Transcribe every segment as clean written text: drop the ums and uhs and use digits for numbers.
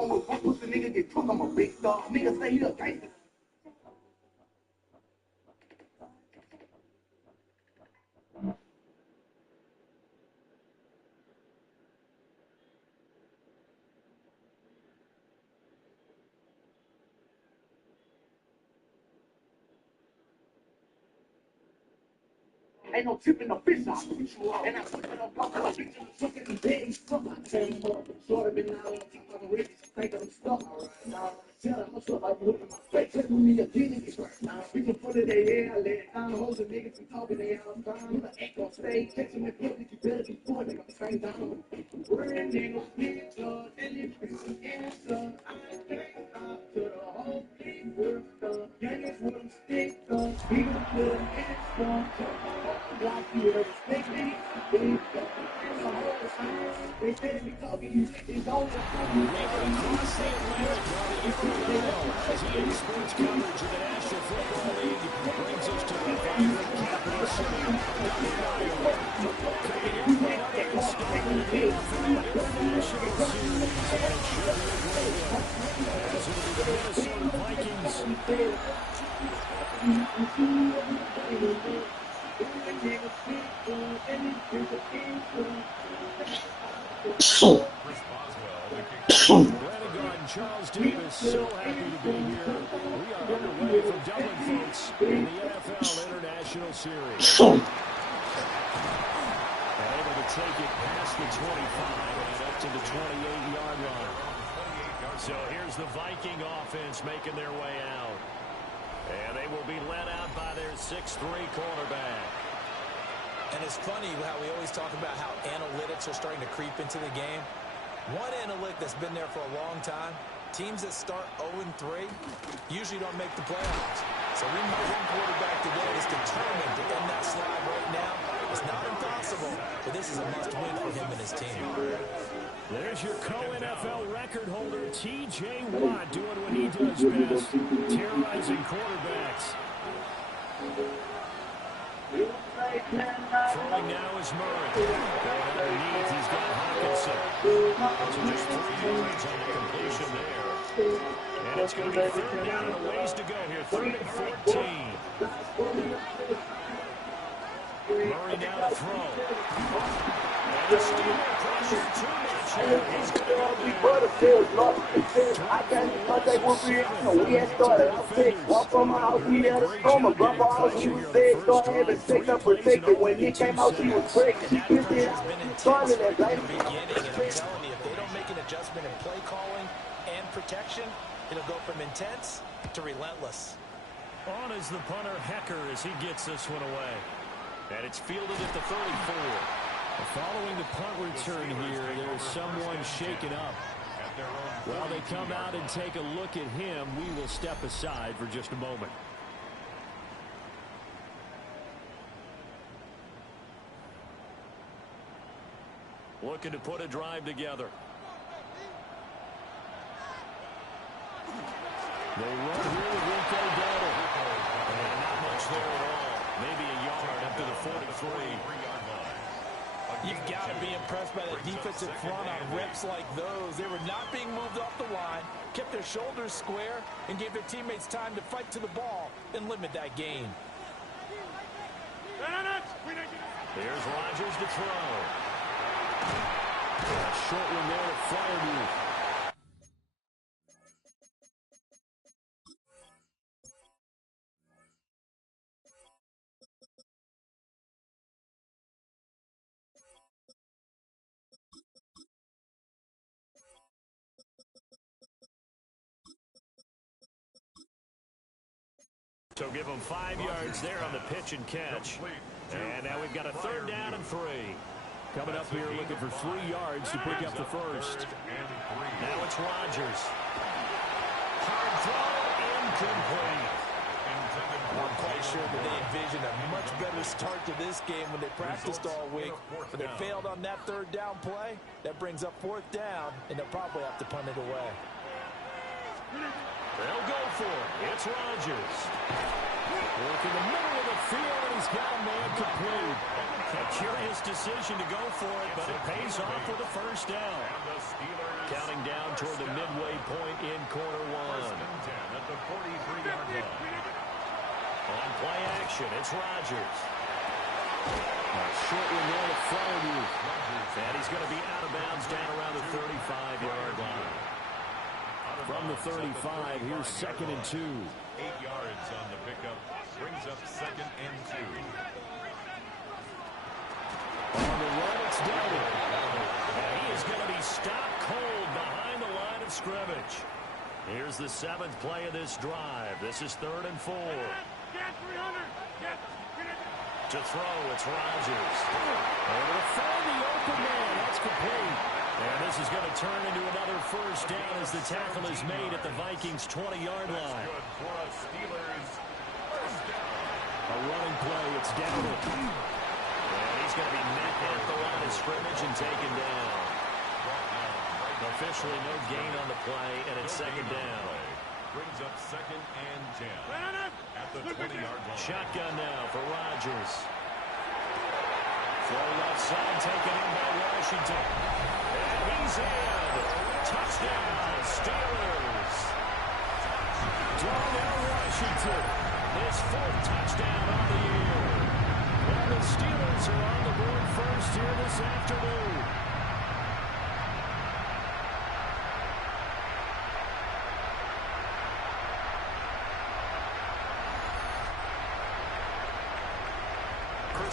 on. One pussy nigga get drunk, I'm a big dog. Nigga say he a gangster. Ain't no tipping no fish out. And I put it on top of a bitch in the truck in the bed. I tell him up, short of me now, on top of the rich. Think I'm stuck. Now, tell him what's up, I look at my face. Tell me a genius right now. People put it in their hair, let it down. Hold the niggas from talking, they out down. You the act on stage, catch them in public, you better be poor, they gon' straight down. Real niggas, niggas, blood, and it's an answer. I can't stop to the whole thing worth the Dennis with them stick up. He gon' put an answer. Like you ever speak me, they said me talking, you it's all Across the Atlantic, as EA Sports coverage of the National Football League brings us to the vibrant capital city of Iowa. Coming up, another installment of the NFL International Series, and it should be a great one, as it'll be the Minnesota Vikings. Brandon and Charles Davis, so happy to be here. We are underway from Dublin, folks, in the NFL International Series. Able to take it past the 25 and up to the 28-yard line. So here's the Viking offense making their way out. And they will be led out by their 6'3" quarterback. And it's funny how we always talk about how analytics are starting to creep into the game. One analytic that's been there for a long time, teams that start 0-3 usually don't make the playoffs. So we know one quarterback today is determined to end that slide right now. It's not impossible, but this is a must-win for him and his team. There's your co-NFL record holder, T.J. Watt, doing what he does best, terrorizing quarterbacks. Throwing now is Murray. Going underneath, he's got Hawkinson. So just 3 yards on the completion there. And it's going to be 3rd down and a ways to go here. 3rd and 14. Murray now to throw. And the Steelers pressure too much. He's going to go back. I can't they will be we had started out sick. Walk from my house, we had a storm. A grandpa house, she was dead. Started having sex up protected. When he came out, she was pregnant. She kissed it out. Started that beginning, and I'm telling you, if they don't make an adjustment in play calling and protection, it'll go from intense to relentless. On is the punter, Hecker, as he gets this one away. And it's fielded at the 34. Following the punt return here, there's someone shaken up. While they come out and take a look at him, we will step aside for just a moment. Looking to put a drive together. They run here with Rico Dowdle. And not much there at all. Maybe a yard up to the 43. You've got to be impressed by the defensive front on reps like those. They were not being moved off the line, kept their shoulders square, and gave their teammates time to fight to the ball and limit that gain. Here's Rodgers to throw. A short one there to Freiermuth. So give them 5 yards there on the pitch and catch. And now we've got a 3rd down and 3. Coming up here looking for 3 yards to pick up the first. Now it's Rodgers. Hard throw, incomplete. I'm quite sure that they envisioned a much better start to this game when they practiced all week. But they failed on that 3rd down play. That brings up 4th down, and they'll probably have to punt it away. They'll go for it. It's Rodgers. Working the middle of the field, and he's got a man complete. A curious decision to go for it, but it pays off with a first down. Counting down toward the midway point in quarter one. At the 43-yard line. On play action, it's Rodgers. A short one there to Fryer. And he's going to be out of bounds down around the 35-yard line. From the 35, here's 2nd and 2. 8 yards on the pickup. Brings up 2nd and 2. On the run, it's Delta. And he is going to be stopped cold behind the line of scrimmage. Here's the 7th play of this drive. This is 3rd and 4. To throw, it's Rodgers. Over to find the open man. That's complete. And this is going to turn into another first down as the tackle is made at the Vikings' 20-yard line. Good for us, Steelers. First down. A running play, it's down. And he's going to be met at the line of scrimmage and taken down. Officially no gain on the play, and it's 2nd down. Brings up 2nd and 10. At the 20-yard line. Shotgun now for Rodgers. Throw left side, taken in by Washington. And he's in. Touchdown, Steelers. Darnell Washington. His 4th touchdown on the year. And the Steelers are on the board first here this afternoon.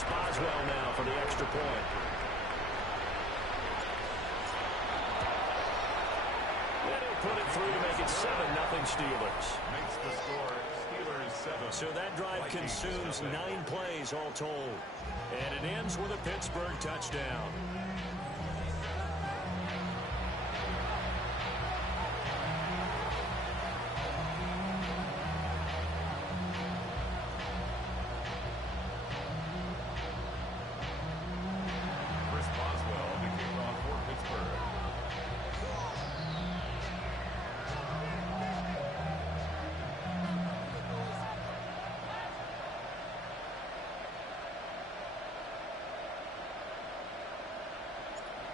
Boswell now for the extra point. And he'll put it through to make it 7-0 Steelers. Makes the score Steelers 7. So that drive consumes 9 plays all told. And it ends with a Pittsburgh touchdown.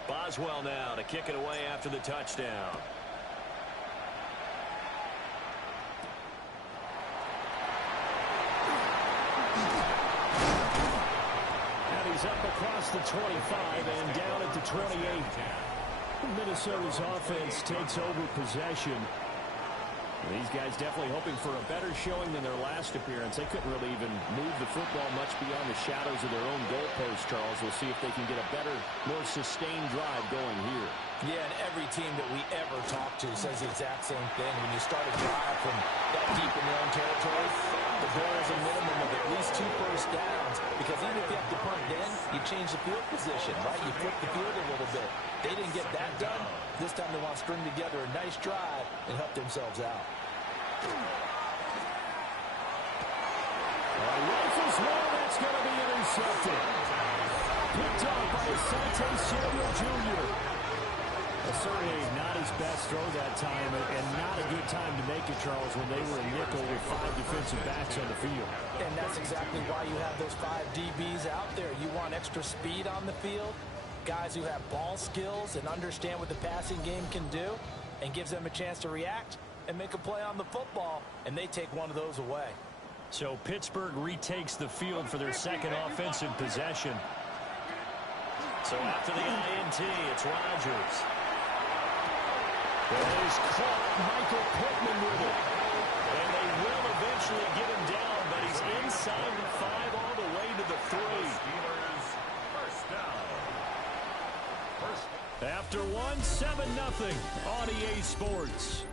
Boswell now to kick it away after the touchdown. And he's up across the 25 and down at the 28. Minnesota's offense takes over possession. These guys definitely hoping for a better showing than their last appearance. They couldn't really even move the football much beyond the shadows of their own goalpost, Charles. We'll see if they can get a better, more sustained drive going here. Yeah, and every team that we ever talk to says the exact same thing. When you start a drive from that deep in your own territory, the goal is a minimum of at least 2 first downs. Because even if you have to punt in, you change the field position, right? You flip the field a little bit. They didn't get that done. This time they want to string together a nice drive and help themselves out. Rifles one, that's going to be intercepted. Picked up by Asante Samuel Jr. Certainly not his best throw that time, and not a good time to make it, Charles, when they were in nickel with 5 defensive backs on the field. And that's exactly why you have those 5 DBs out there. You want extra speed on the field, guys who have ball skills and understand what the passing game can do, and gives them a chance to react and make a play on the football, and they take one of those away. So Pittsburgh retakes the field for their 2nd offensive possession. So after the INT, it's Rodgers. He's caught Michael Pittman with it. And they will eventually get him down, but he's inside the 5 all the way to the 3. Steelers first down. After one, 7-0 on EA Sports.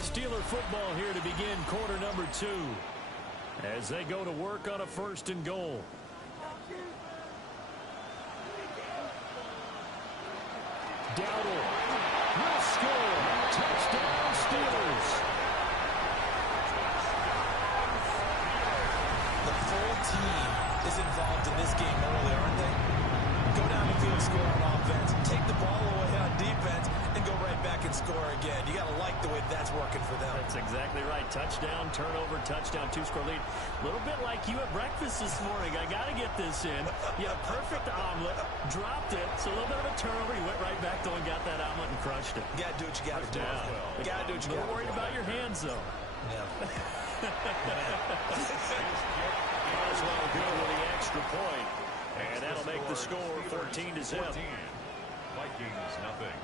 Steeler football here to begin quarter number 2 as they go to work on a 1st and goal. Dowdle will score. Touchdown Steelers. The full team is involved score on offense, take the ball away on defense, and go right back and score again. You got to like the way that's working for them. That's exactly right. Touchdown, turnover, touchdown, two-score lead. A little bit like you at breakfast this morning. I got to get this in. You had a perfect omelet, dropped it, so a little bit of a turnover. You went right back, though, and got that omelet and crushed it. You got to do what you got to do. You got to do what you got to do. Worried about your hands, though. Yeah. Oswell good with the extra point. And that'll make the score 14-0. Vikings nothing.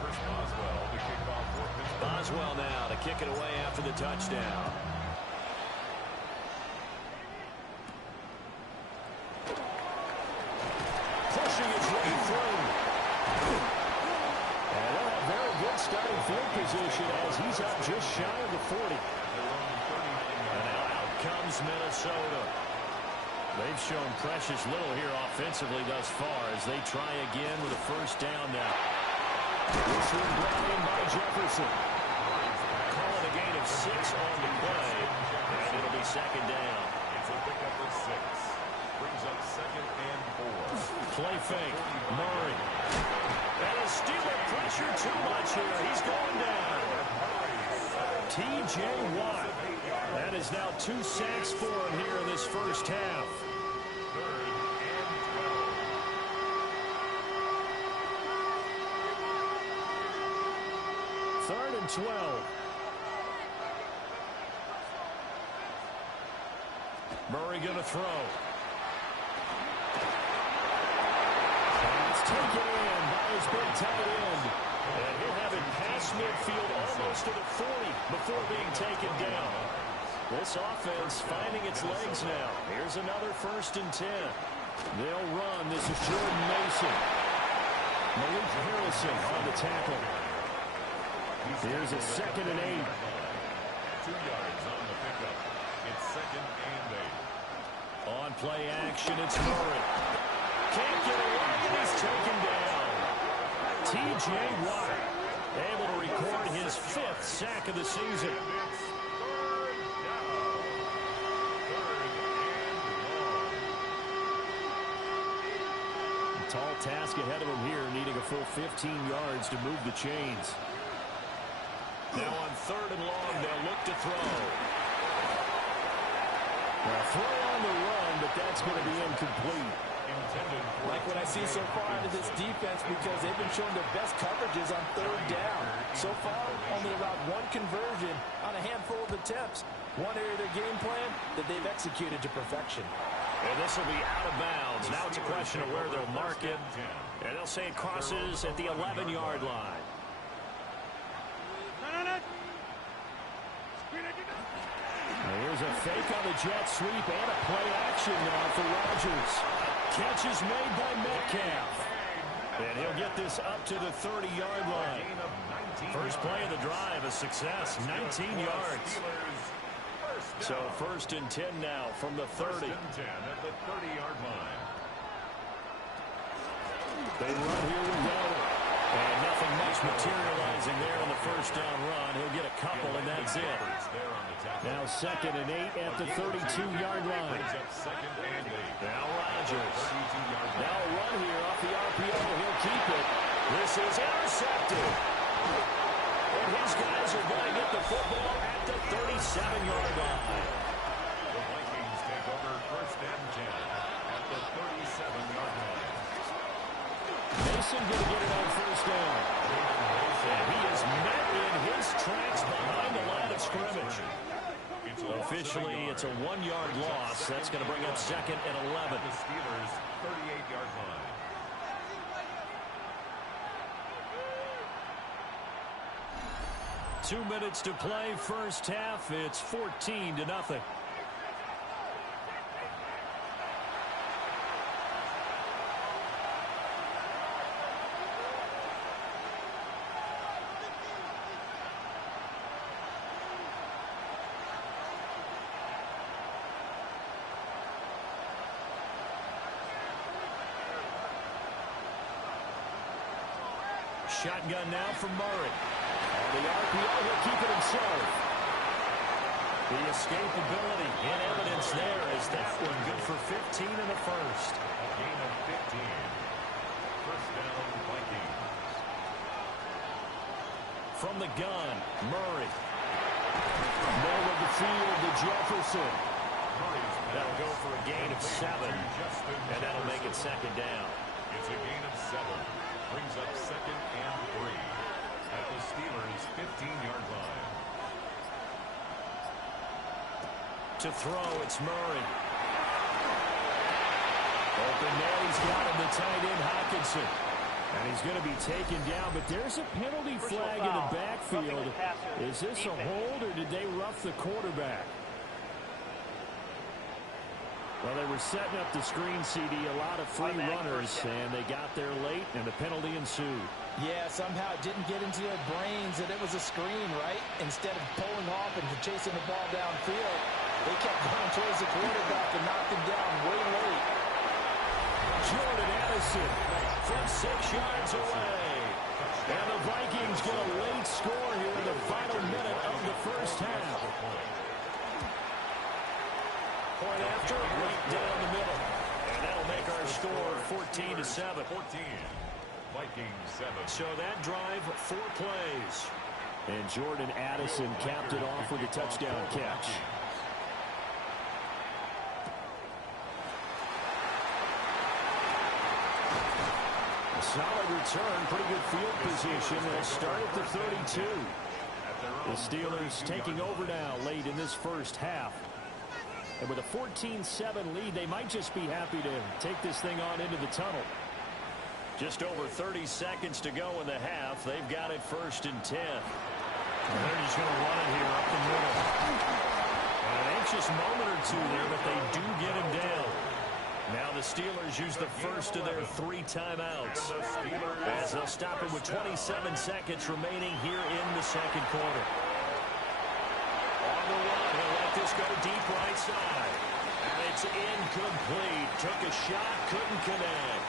Chris Boswell to kick off for Pittsburgh. Boswell now to kick it away after the touchdown. Pushing his way through. And they'll have very good starting field position as he's up just shy of the 40. And now out comes Minnesota. They've shown precious little here offensively thus far as they try again with a first down now. This one brought in by Jefferson. Calling a gain of 6 on the play. And it'll be second down. It's a pickup of 6. Brings up 2nd and 4. Play fake. Murray. And a Steeler pressure too much here. He's going down. T.J. Watt. That is now 2 sacks for him here in this first half. 3rd and 12. Murray going to throw. Taken in by his big tight end. And he'll have it past midfield almost to the 40 before being taken down. This offense finding its legs now. Here's another 1st and 10. They'll run. This is Jordan Mason. Malik Harrison on the tackle. Here's a 2nd and 8. 2 yards on the pickup. It's 2nd and 8. On play action, it's Murray. Can't get away, and he's taken down. T.J. Watt able to record his 5th sack of the season. A tall task ahead of him here, needing a full 15 yards to move the chains. Now on 3rd and long, they'll look to throw. Now throw on the run, but that's going to be incomplete. Like what I see so far out of this defense, because they've been showing their best coverages on 3rd down. So far, only around 1 conversion on a handful of attempts. One area of their game plan that they've executed to perfection. And this will be out of bounds. Now it's a question of where they'll mark it. And they'll say it crosses at the 11-yard line. Here's a fake on the jet sweep and a play action now for Rodgers. Catch is made by Metcalf. And he'll get this up to the 30-yard line. First play of the drive, a success, 19 yards. So 1st and 10 now from the 30. 1st and 10 at the 30-yard line. They run here with Weller. And nothing much materializing there on the first down run. He'll get a couple, and that's it. Now 2nd and 8 at the 32-yard line. Now Rodgers. Now a run here off the RPO. He'll keep it. This is intercepted. And his guys are going to get the football at the 37-yard line. The Vikings take over 1st and 10 at the 37-yard line. Mason going to get it on 1st down. And he is met in his tracks behind the line of scrimmage. Officially, it's a 1-yard loss. That's going to bring up 2nd and 11. The Steelers' 38-yard line. Two minutes to play, first half. It's 14-0. Shotgun now from Murray. On the RPO, he'll keep it himself. The escapability in evidence there as that one good for 15 in the first. A gain of 15. First down, Vikings. From the gun, Murray. Middle of the field to Jefferson. That'll go for a gain of 7, and that'll make it second down. It's a gain of 7. Brings up second and 3 at the Steelers' 15-yard line. To throw, it's Murray. Open man, he's got him, the tight end, Hockenson. And he's going to be taken down, but there's a penalty flag in the backfield. Is this a hold, or did they rough the quarterback? Well, they were setting up the screen, CD, a lot of free runners, and they got there late, and the penalty ensued. Yeah, somehow it didn't get into their brains that it was a screen, right? Instead of pulling off and chasing the ball downfield, they kept going towards the quarterback and knocked him down way late. Jordan Addison from 6 yards away. And the Vikings get a late score here in the final minute of the first half. Point after, right down the middle. And that'll make our score 14-7. 14. Vikings 7. So that drive, 4 plays. And Jordan Addison capped it off with a touchdown catch. Solid return, pretty good field position. They'll start at the 32. The Steelers taking over now late in this first half. And with a 14-7 lead, they might just be happy to take this thing on into the tunnel. Just over 30 seconds to go in the half. They've got it 1st and 10. And they're just going to run it here up the middle. And an anxious moment or two there, but they do get him down. Now the Steelers use the first of their 3 timeouts as they'll stop it with 27 seconds remaining here in the second quarter. On the run, he'll let this go deep right side. And it's incomplete. Took a shot, couldn't connect.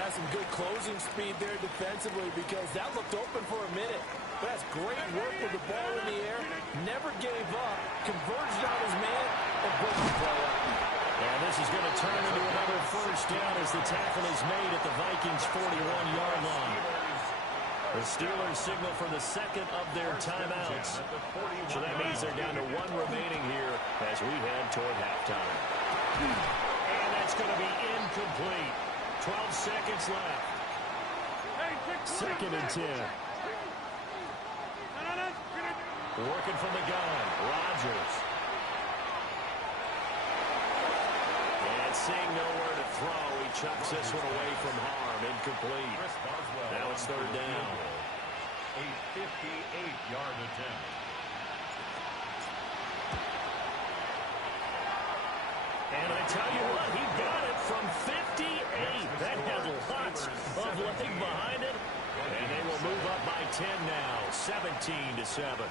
That's some good closing speed there defensively because that looked open for a minute. But that's great work with the ball in the air. Never gave up. Converged on his man and broke the play up. And this is going to turn into another first down as the tackle is made at the Vikings' 41-yard line. The Steelers signal for the second of their timeouts. So that means they're down to 1 remaining here as we head toward halftime. And that's going to be incomplete. 12 seconds left. 2nd and 10. Working from the gun, Rodgers. And seeing nowhere to throw, he chucks this one away from harm. Incomplete. Now it's 3rd down. A 58-yard attempt. And I tell you what, he got it from 58. That had lots of leg behind it. And they will move up by 10 now, 17-7.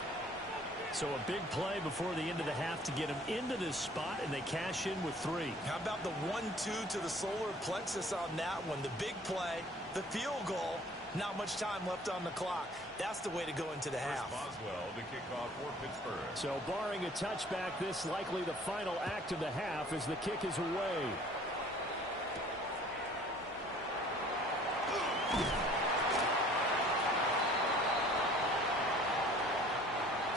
So a big play before the end of the half to get them into this spot, and they cash in with 3. How about the 1-2 to the solar plexus on that one? The big play, the field goal, not much time left on the clock. That's the way to go into the half. Boswell to kick off for Pittsburgh. So barring a touchback, this likely the final act of the half as the kick is away.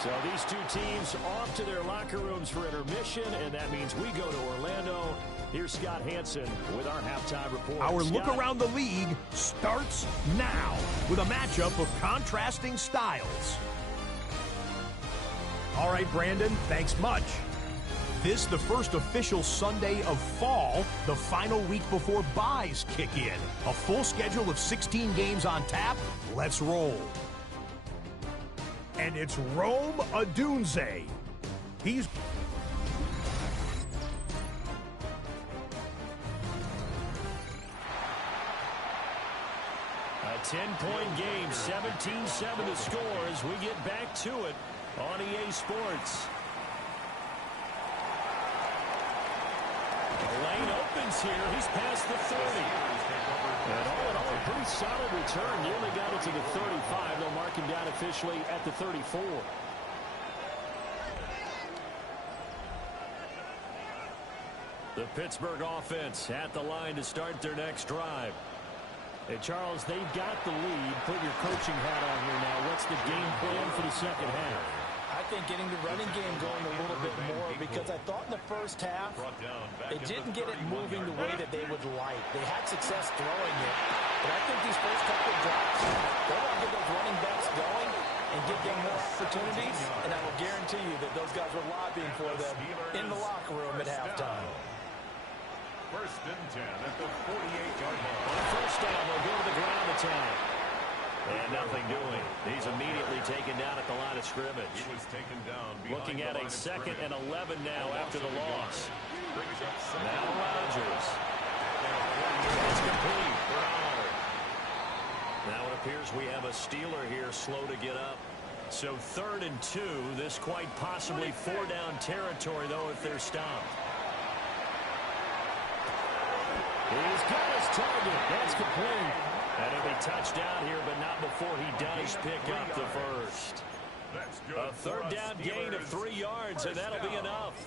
So these two teams off to their locker rooms for intermission, and that means we go to Orlando. Here's Scott Hansen with our halftime report. Our look around the league starts now with a matchup of contrasting styles. All right, Brandon, thanks much. This the first official Sunday of fall, the final week before buys kick in. A full schedule of 16 games on tap. Let's roll. And it's Rome Odunze. He's a 10-point game, 17-7 to score as we get back to it on EA Sports. The lane opens here. He's past the 30. And all in all, a pretty solid return. Nearly got it to the 35. They'll mark him down officially at the 34. The Pittsburgh offense at the line to start their next drive. Hey, Charles, they've got the lead. Put your coaching hat on here now. What's the game plan for the second half? I think getting the running game going a little bit more, because I thought in the first half they didn't get it moving the way that they would like. They had success throwing it, but I think these first couple of drops, they want to get those running backs going and give them more opportunities, and I will guarantee you that those guys were lobbying for them in the locker room at halftime. First and 10 at the 48-yard line. On first down, they'll go to the ground attack. And nothing doing. He's immediately taken down at the line of scrimmage. He was taken down. Looking at a 2nd and 11 now after the loss. Now Rodgers. It's complete for Howard. Now it appears we have a Steeler here slow to get up. So 3rd and 2. This quite possibly 4-down territory, though, if they're stopped. He's got his target. That's complete. And he'll be touched down here, but not before he does pick up the first. A 3rd down gain of 3 yards, and that'll be enough.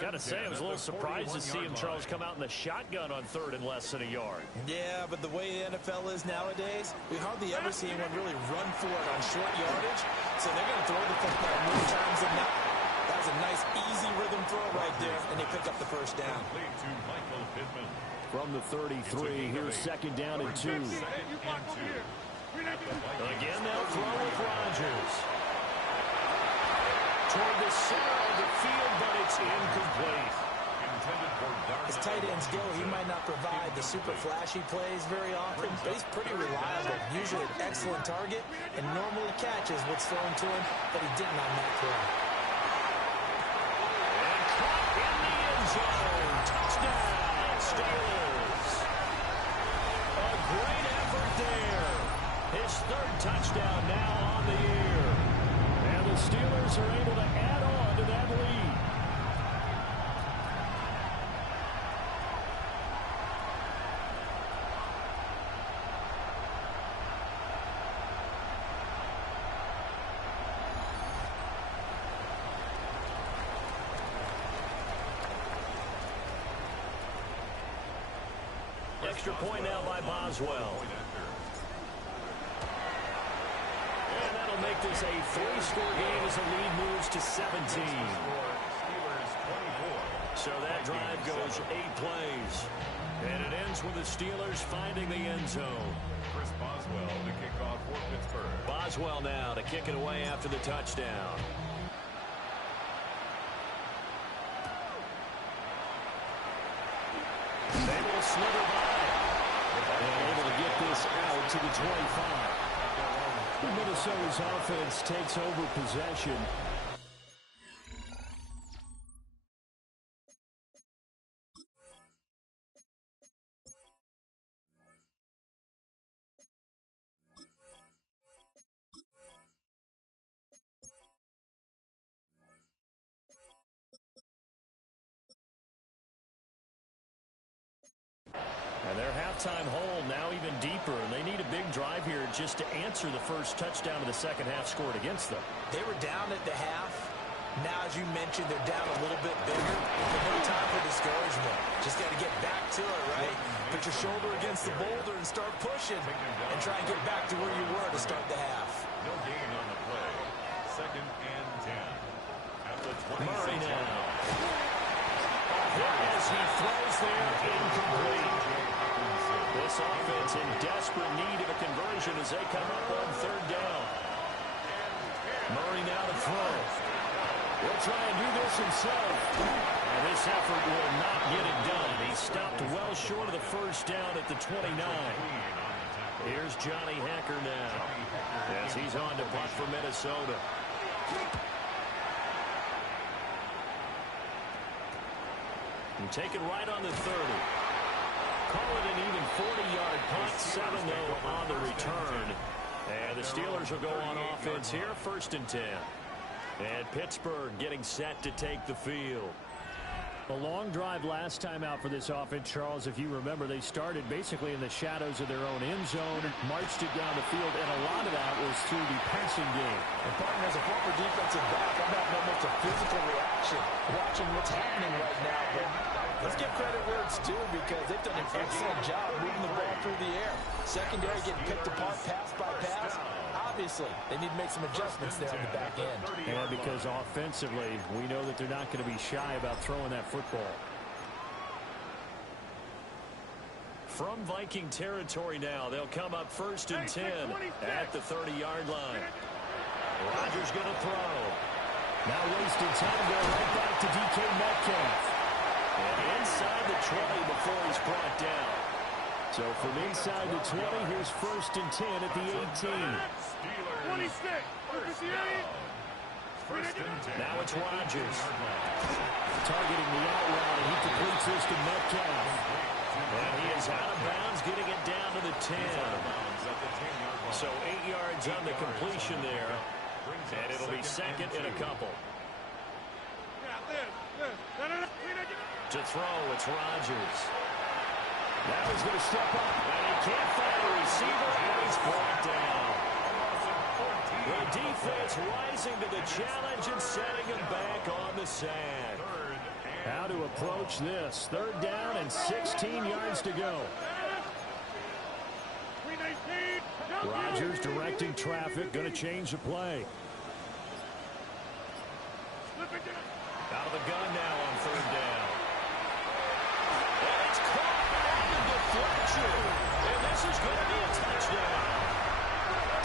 Got to say, I was a little surprised to see him, Charles, come out in the shotgun on 3rd and less than a yard. Yeah, but the way the NFL is nowadays, we hardly ever see anyone really run for it on short yardage. So they're going to throw the football more times than not. That was a nice, easy rhythm throw right there, and they pick up the first down. From the 33, here's 2nd down and 2. Again, they'll throw with Rodgers. Toward the center of the field, but it's incomplete. As tight ends go, he might not provide the super flashy plays very often, but he's pretty reliable. Usually an excellent target, and normally catches what's thrown to him, but he didn't on that throw. And caught in the end zone. Touchdown, Steelers. A great effort there. His 3rd touchdown now on the year. And the Steelers are able to add on to that lead. Extra point now by Boswell. And that'll make this a 3-score game as the lead moves to 17. So that drive goes 8 plays. And it ends with the Steelers finding the end zone. Chris Boswell to kick off for Pittsburgh. Boswell now to kick it away after the touchdown. Able to slither by. And able to get this out to the 25. Minnesota's offense takes over possession. And their halftime hole now even deeper, and they need a big drive here just to answer the first touchdown of the second half scored against them. They were down at the half. Now, as you mentioned, they're down a little bit bigger. But no time for discouragement. Just got to get back to it, right? Put your shoulder against the boulder and start pushing. And try and get back to where you were to start the half. No gain on the play. 2nd and 10. At the 26. Murray now. As he throws there, incomplete. This offense in desperate need of a conversion as they come up on 3rd down. Murray now to throw. Will try and do this himself. And this effort will not get it done. He stopped well short of the first down at the 29. Here's Johnny Hacker now as he's on to punt for Minnesota. And take it right on the 30. Call it an even 40-yard punt. 7, though, on the return. And the Steelers will go on offense here, 1st and 10. And Pittsburgh getting set to take the field. A long drive last time out for this offense, Charles. If you remember, they started basically in the shadows of their own end zone, marched it down the field, and a lot of that was through the passing game. And partner, as a former defensive back, I'm having almost a physical reaction watching what's happening right now. But let's give credit where it's due because they've done an excellent job moving the ball through the air. Secondary getting picked apart pass by pass. Obviously, they need to make some adjustments there on the back end. And because offensively, we know that they're not going to be shy about throwing that football. From Viking territory now, they'll come up 1st and 10 at the 30-yard line. Rodgers going to throw. Now wasted time going right back to DK Metcalf. And inside the 20 before he's brought down. So from inside the 20, here's 1st and 10 at the 18. 26. Now it's Rodgers. Targeting the out route, and he completes this to Metcalf. And he is out of bounds, getting it down to the 10. So 8 yards on the completion there. And it'll be 2nd and a couple. To throw, it's Rodgers. Now he's going to step up, and he can't find a receiver, and he's brought down. The defense rising to the challenge and setting him back on the sand. How to approach this. 3rd down and 16 yards to go. Rodgers directing traffic, going to change the play. Out of the gun now on 3rd down. And it's caught on the deflection. And this is going to be a touchdown.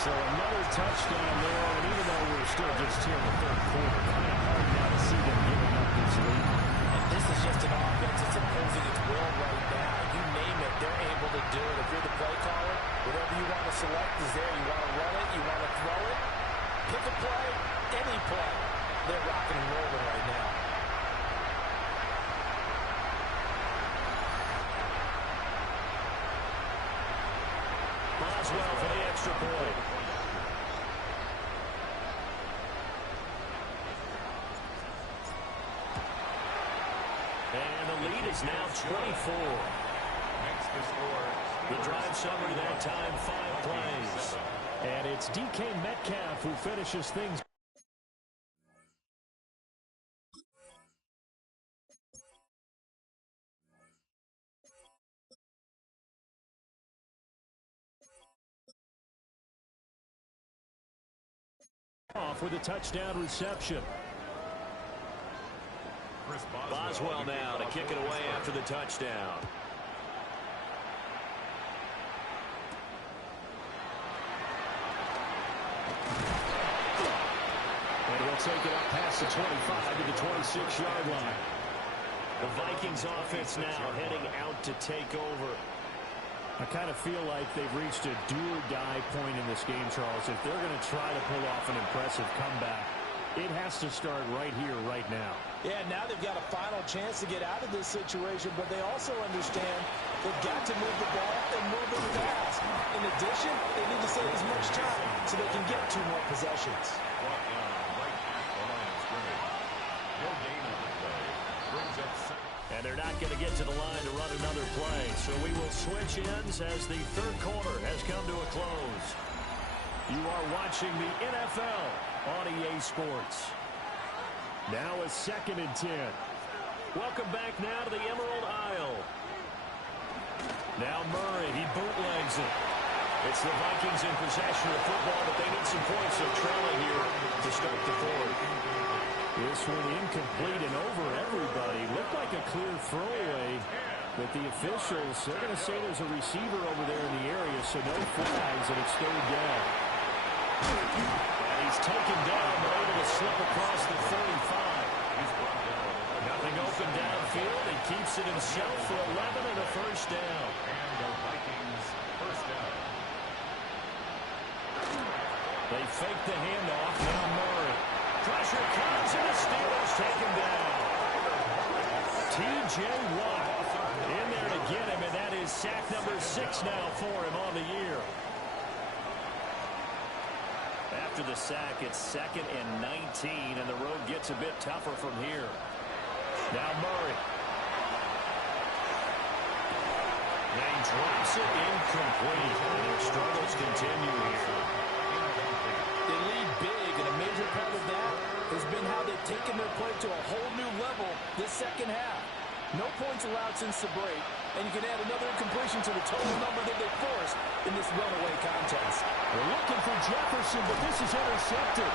So another touchdown there, and even though we're still just here in the 3rd quarter, kind of hard now to see them giving up this lead. And this is just an offense that's imposing its will right now. You name it, they're able to do it. If you're the play caller, whatever you want to select is there. You want to run it, you want to throw it, pick a play, any play. They're rocking and rolling right now. Boswell for the extra point. And the lead is now 24. Makes the score. The drive summary that time, 5 plays. And it's DK Metcalf who finishes things. Off with a touchdown reception. Boswell now to kick it away after the touchdown. And he'll take it up past the 25 to the 26-yard line. The Vikings offense now heading out to take over. I kind of feel like they've reached a do-or-die point in this game, Charles. If they're going to try to pull off an impressive comeback, it has to start right here, right now. Yeah, now they've got a final chance to get out of this situation, but they also understand they've got to move the ball and move it fast. In addition, they need to save as much time so they can get 2 more possessions. And they're not going to get to the line to run another play. So we will switch ends as the 3rd quarter has come to a close. You are watching the NFL on EA Sports. Now a 2nd and 10. Welcome back now to the Emerald Isle. Now Murray, he bootlegs it. It's the Vikings in possession of football, but they need some points. They're trailing here to start the 4th. This one incomplete and over everybody. Looked like a clear throwaway, but the officials, they're going to say there's a receiver over there in the area, so no flags, and it's 3rd down. And he's taken down, but able to slip across the 35. Nothing open downfield. He keeps it himself for 11 and a 1st down. And the Vikings 1st down. They fake the handoff. Now Murray. Pressure comes, and the Steelers take him down. T.J. Watt in there to get him, and that is sack number 6 now for him on the year. After the sack, it's 2nd and 19, and the road gets a bit tougher from here. Now Murray. drops it incomplete. And their struggles continue here. They lead big, and a major part of that has been how they've taken their play to a whole new level this second half. No points allowed since the break, and you can add another incompletion to the total number that they forced in this runaway contest. They're looking for Jefferson, but this is intercepted.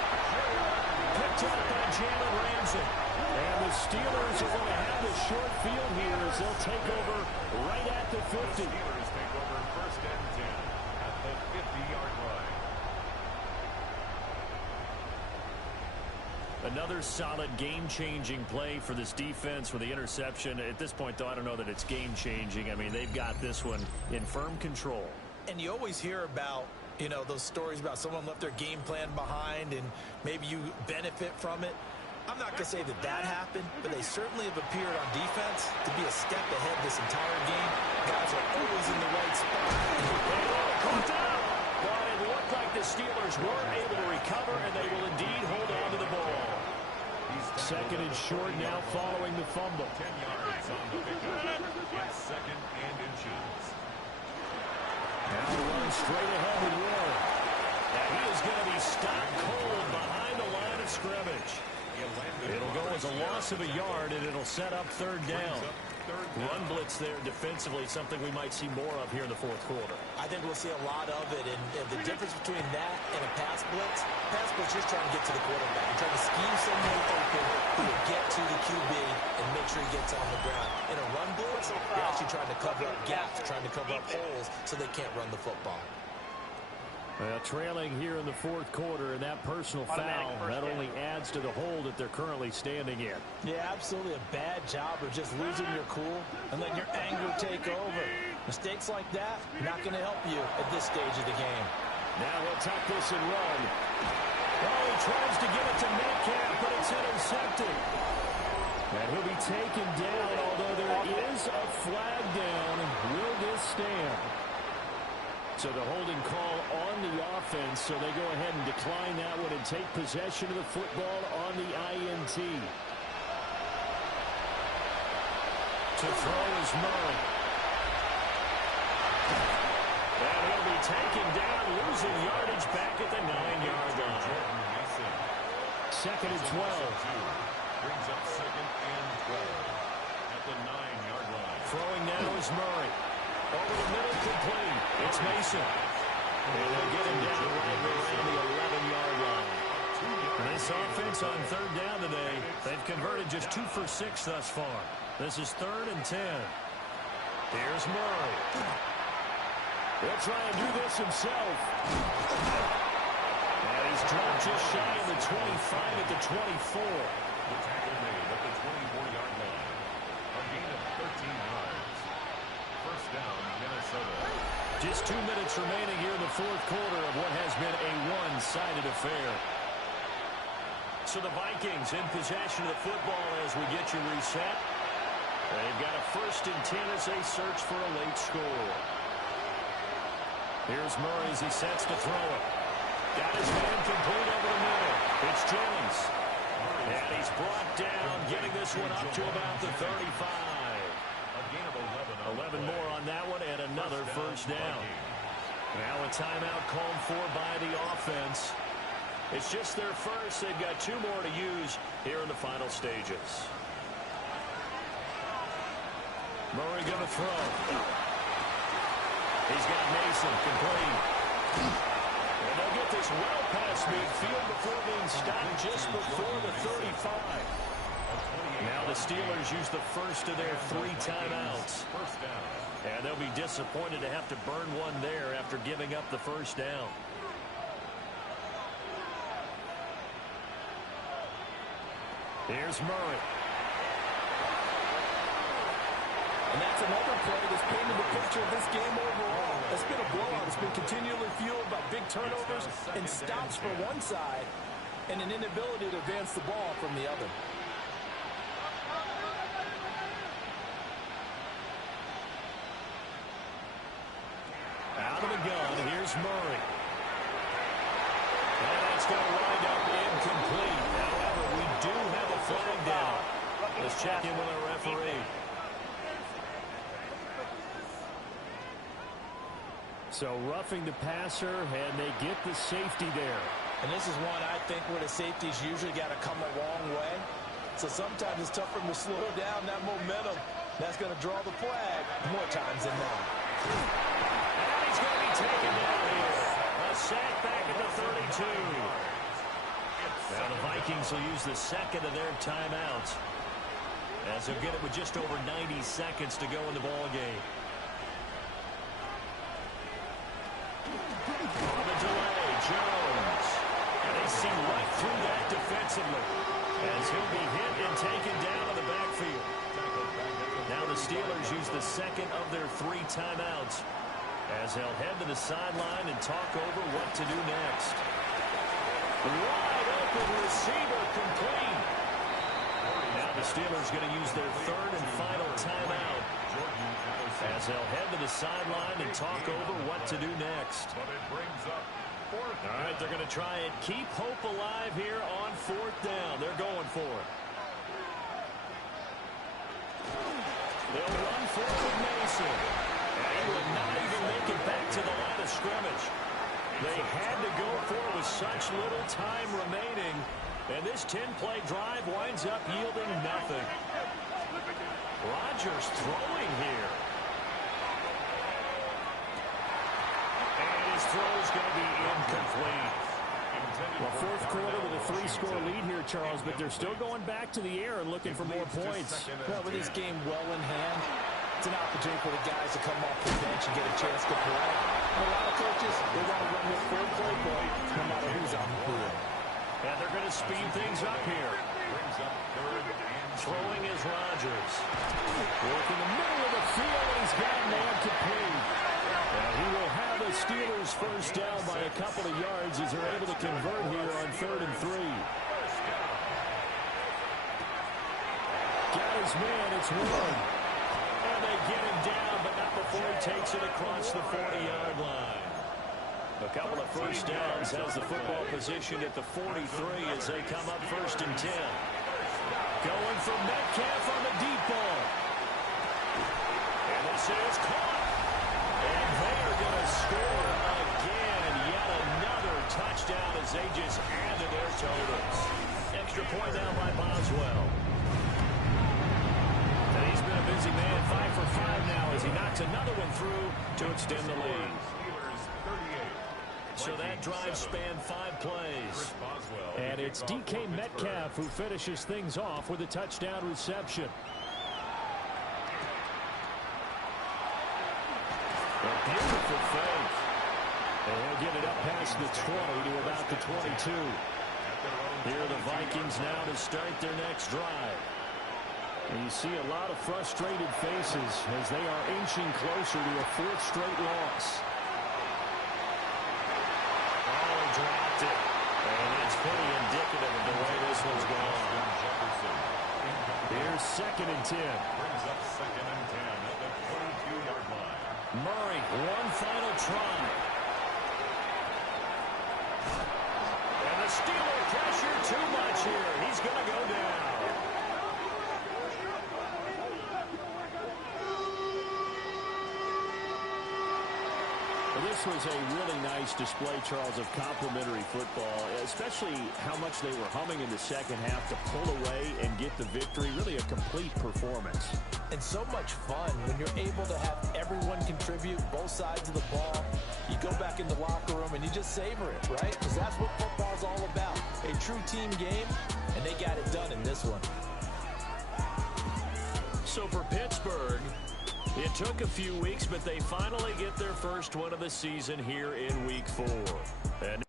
Picked up by Jalen Ramsey. And the Steelers are going to have the short field here as they'll take over right at the 50. Steelers take over first and 10 at the 50-yard line. Another solid game-changing play for this defense with the interception. At this point, though, I don't know that it's game-changing. I mean, they've got this one in firm control. And you always hear about, you know, those stories about someone left their game plan behind and maybe you benefit from it. I'm not going to say that that happened, but they certainly have appeared on defense to be a step ahead this entire game. Guys are always in the right spot. But it looked like the Steelers were able to recover, and they will indeed hold on to the ball. Second and short now following the fumble. 10 yards on the pickup. It's second and inches. Now to run straight ahead with Warren. And he is going to be stopped cold behind the line of scrimmage. It'll go as a loss of a yard, and it'll set up third down. Run blitz there defensively, something we might see more of here in the fourth quarter. I think we'll see a lot of it, and the difference between that and a pass blitz just trying to get to the quarterback. You're trying to scheme someone open who will get to the QB and make sure he gets on the ground. In a run blitz, you're actually trying to cover up gaps, trying to cover up holes so they can't run the football. Well, trailing here in the fourth quarter, and that personal foul not only adds to the hole that they're currently standing in. Yeah, absolutely a bad job of just losing your cool and letting your anger take over. Mistakes like that, not going to help you at this stage of the game. Now he'll tuck this and run. Oh, he tries to get it to Metcalf, but it's intercepted. And he'll be taken down, although there is a flag down. Will this stand? So the holding call on the offense, so they go ahead and decline that one and take possession of the football on the INT. To throw is Murray. And he'll be taken down, losing yardage back at the 9-yard line. Second and 12. Brings up second and 12 at the 9-yard line. Throwing now is Murray. Over the middle, complete. It's Mason. And they'll get him down right around the 11-yard line. This offense on third down today, they've converted just 2 for 6 thus far. This is third and 10. Here's Murray. He'll try and do this himself. And he's dropped just shy of the 25 at the 24. The tackle made at the 24-yard line. A gain of 13 yards. First down, Minnesota. Just 2 minutes remaining here in the fourth quarter of what has been a one-sided affair. So the Vikings in possession of the football as we get you reset. They've got a first and 10 as they search for a late score. Here's Murray as he sets to throw it. Got his man complete over the middle. It's Jennings. And he's brought down, getting this one up to about the 35. A gain of 11 more on that one, and another first down. Now a timeout called for by the offense. It's just their first. They've got 2 more to use here in the final stages. Murray going to throw. He's got Mason complete. And they'll get this well past midfield before being stopped just before the 35. Now the Steelers use the first of their 3 timeouts. First down. And they'll be disappointed to have to burn one there after giving up the first down. Here's Murray. And that's another play that's painted the picture of this game overall. It's been a blowout. It's been continually fueled by big turnovers and stops for one side and an inability to advance the ball from the other. Out of the gun, here's Murray. And that's going to wind up incomplete. However, we do have a flag down. Let's check in with our referee. So roughing the passer, and they get the safety there. And this is one I think where the safety's usually got to come a long way. So sometimes it's tough for him to slow down that momentum. That's going to draw the flag more times than not. And he's going to be taken down here. A sack back at the 32. Now the Vikings will use the second of their timeouts, as they'll get it with just over 90 seconds to go in the ball game. On the delay, Jones. And they see right through that defensively, as he'll be hit and taken down in the backfield. Now the Steelers use the second of their 3 timeouts, as they'll head to the sideline and talk over what to do next. Wide open receiver complete. Now the Steelers going to use their 3rd and final timeout, as they'll head to the sideline and talk over what to do next. But it brings up 4th. All right, they're going to try and keep hope alive here on 4th down. They're going for it. They'll run forward Mason. And he will not even make it back to the line of scrimmage. They had to go for it with such little time remaining. And this 10-play drive winds up yielding nothing. Rodgers throwing here. And his throw's going to be incomplete. Well, 4th quarter with a 3-score lead here, Charles, but they're still going back to the air and looking for more points. Well, with this game well in hand, it's an opportunity for the guys to come off the bench and get a chance to play. And a lot of coaches, they want to run this full playbook no matter who's on the field. And they're going to speed things up here. Throwing is Rodgers. Working the middle of the field, and he's got a man complete. And he will have the Steelers first down by a couple of yards as they're able to convert here on 3rd and 3. Got his man, it's Warren. And they get him down, but not before he takes it across the 40-yard line. A couple of first downs has the football position at the 43 as they come up 1st and 10. Going for Metcalf on the deep ball. And this is caught. And they are going to score again. Yet another touchdown as they just add to their totals. Extra point now by Boswell. And he's been a busy man. 5 for 5 now as he knocks another one through to extend the lead. So that drive spanned 5 plays. And it's DK Metcalf who finishes things off with a touchdown reception. A beautiful fake. And he'll get it up past the 20 to about the 22. Here are the Vikings now to start their next drive. And you see a lot of frustrated faces as they are inching closer to a 4th straight loss. Dropped it. And it's pretty indicative of the way this one's gone. Here's 2nd and 10. Brings up 2nd and 10 at the 22-yard line. Murray, one final try. And the Steeler pressure too much here. He's going to go down. This was a really nice display, Charles, of complimentary football, especially how much they were humming in the second half to pull away and get the victory. Really a complete performance. And so much fun when you're able to have everyone contribute, both sides of the ball. You go back in the locker room and you just savor it, right? Because that's what football's all about. A true team game, and they got it done in this one. So for Pittsburgh, it took a few weeks, but they finally get their first one of the season here in Week 4. And